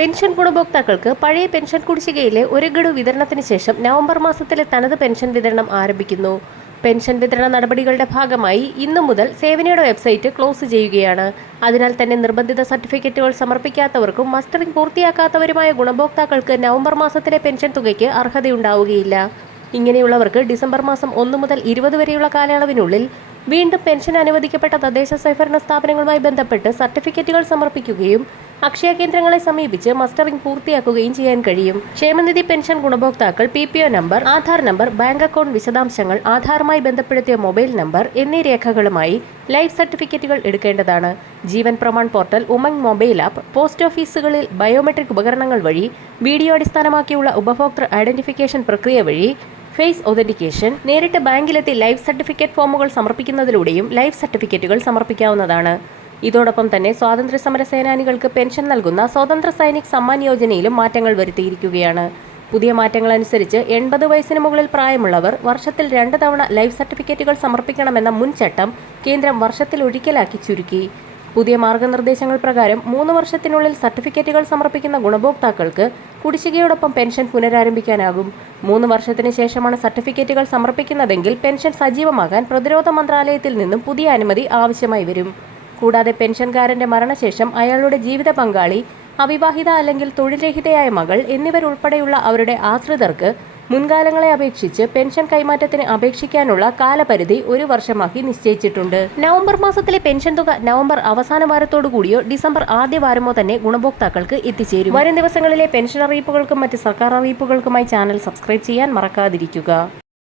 Pension ഗുണഭോക്താക്കൾക്ക് പഴയ pension കുടിശ്ശികയിലെ ഒരു ഗഡു വിതരണത്തിന് ശേഷം നവംബർ മാസത്തിലെ തനത് പെൻഷൻ വിതരണം ആരംഭിക്കുന്നു. പെൻഷൻ വിതരണ നടപടികളുടെ ഭാഗമായി ഇന്നു മുതൽ സേവനയുടെ വെബ്സൈറ്റ് ക്ലോസ് ചെയ്യുകയാണ്. അതിനാൽ തന്നെ നിർബന്ധിത സർട്ടിഫിക്കറ്റുകൾ സമർപ്പിക്കാത്തവർക്കും മസ്റ്ററിംഗ് പൂർത്തിയാക്കാത്തവരുമായ ഗുണഭോക്താക്കൾക്ക് നവംബർ മാസത്തിലെ പെൻഷൻ തുകയ്ക്ക് അർഹതയുണ്ടാവുകയില്ല. ഇങ്ങനെയുള്ളവർക്ക് ഡിസംബർ മാസം ഒന്ന് മുതൽ ഇരുപത് വരെയുള്ള കാലയളവിനുള്ളിൽ വീണ്ടും പെൻഷൻ അനുവദിക്കപ്പെട്ട തദ്ദേശ സ്വയംഭരണ സ്ഥാപനങ്ങളുമായി ബന്ധപ്പെട്ട് സർട്ടിഫിക്കറ്റുകൾ സമർപ്പിക്കുകയും അക്ഷയ കേന്ദ്രങ്ങളെ സമീപിച്ച് മസ്റ്ററിംഗ് പൂർത്തിയാക്കുകയും ചെയ്യാൻ കഴിയും. ക്ഷേമനിധി പെൻഷൻ ഗുണഭോക്താക്കൾ P P O number Aadhaar number bank account വിശദാംശങ്ങൾ ആധാറുമായി ബന്ധപ്പെടുത്തിയ മൊബൈൽ നമ്പർ എന്നീ രേഖകളുമായി ലൈഫ് സർട്ടിഫിക്കറ്റുകൾ എടുക്കേണ്ടതാണ്. Jeevan Pramaan portal Umang mobile app post ഓഫീസുകളിൽ ബയോമെട്രിക് ഉപകരണങ്ങൾ വഴി വീഡിയോ അടിസ്ഥാനമാക്കിയുള്ള ഉപഭോക്തൃ ഐഡന്റിഫിക്കേഷൻ പ്രക്രിയ വഴി ഫേസ് ഒതന്റിക്കേഷൻ നേരിട്ട് ബാങ്കിലെത്തി ലൈഫ് സർട്ടിഫിക്കറ്റ് ഫോമുകൾ സമർപ്പിക്കുന്നതിലൂടെയും ലൈഫ് സർട്ടിഫിക്കറ്റുകൾ സമർപ്പിക്കാവുന്നതാണ്. ഇതോടൊപ്പം തന്നെ സ്വാതന്ത്ര്യ സമര സേനാനികൾക്ക് പെൻഷൻ നൽകുന്ന സ്വതന്ത്ര സൈനിക് സമ്മാൻ യോജനയിലും മാറ്റങ്ങൾ വരുത്തിയിരിക്കുകയാണ്. പുതിയ മാറ്റങ്ങൾ അനുസരിച്ച് എൺപത് വയസ്സിന് മുകളിൽ പ്രായമുള്ളവർ വർഷത്തിൽ രണ്ട് തവണ ലൈഫ് സർട്ടിഫിക്കറ്റുകൾ സമർപ്പിക്കണമെന്ന മുൻ ചട്ടം കേന്ദ്രം വർഷത്തിൽ ഒരിക്കലാക്കി ചുരുക്കി. പുതിയ മാർഗനിർദ്ദേശങ്ങൾ പ്രകാരം മൂന്ന് വർഷത്തിനുള്ളിൽ സർട്ടിഫിക്കറ്റുകൾ സമർപ്പിക്കുന്ന ഗുണഭോക്താക്കൾക്ക് കുടിശ്ശികയോടൊപ്പം പെൻഷൻ പുനരാരംഭിക്കാനാകും. മൂന്ന് വർഷത്തിന് ശേഷമാണ് സർട്ടിഫിക്കറ്റുകൾ സമർപ്പിക്കുന്നതെങ്കിൽ പെൻഷൻ സജീവമാകാൻ പ്രതിരോധ മന്ത്രാലയത്തിൽ നിന്നും പുതിയ അനുമതി ആവശ്യമായി വരും. കൂടാതെ പെൻഷൻകാരന്റെ മരണശേഷം അയാളുടെ ജീവിത പങ്കാളി അവിവാഹിത അല്ലെങ്കിൽ തൊഴിൽരഹിതയായ മകൾ എന്നിവരുൾപ്പെടെയുള്ള അവരുടെ ആശ്രിതർക്ക് മുൻകാലങ്ങളെ അപേക്ഷിച്ച് പെൻഷൻ കൈമാറ്റത്തിന് അപേക്ഷിക്കാനുള്ള കാലപരിധി ഒരു വർഷമാക്കി നിശ്ചയിച്ചിട്ടുണ്ട്. നവംബർ മാസത്തിലെ പെൻഷൻ തുക നവംബർ അവസാന വാരത്തോടു കൂടിയോ ഡിസംബർ ആദ്യ വാരമോ തന്നെ ഗുണഭോക്താക്കൾക്ക് എത്തിച്ചേരും. വരും ദിവസങ്ങളിലെ പെൻഷൻ അറിയിപ്പുകൾക്കും മറ്റ് സർക്കാർ അറിയിപ്പുകൾക്കുമായി ചാനൽ സബ്സ്ക്രൈബ് ചെയ്യാൻ മറക്കാതിരിക്കുക.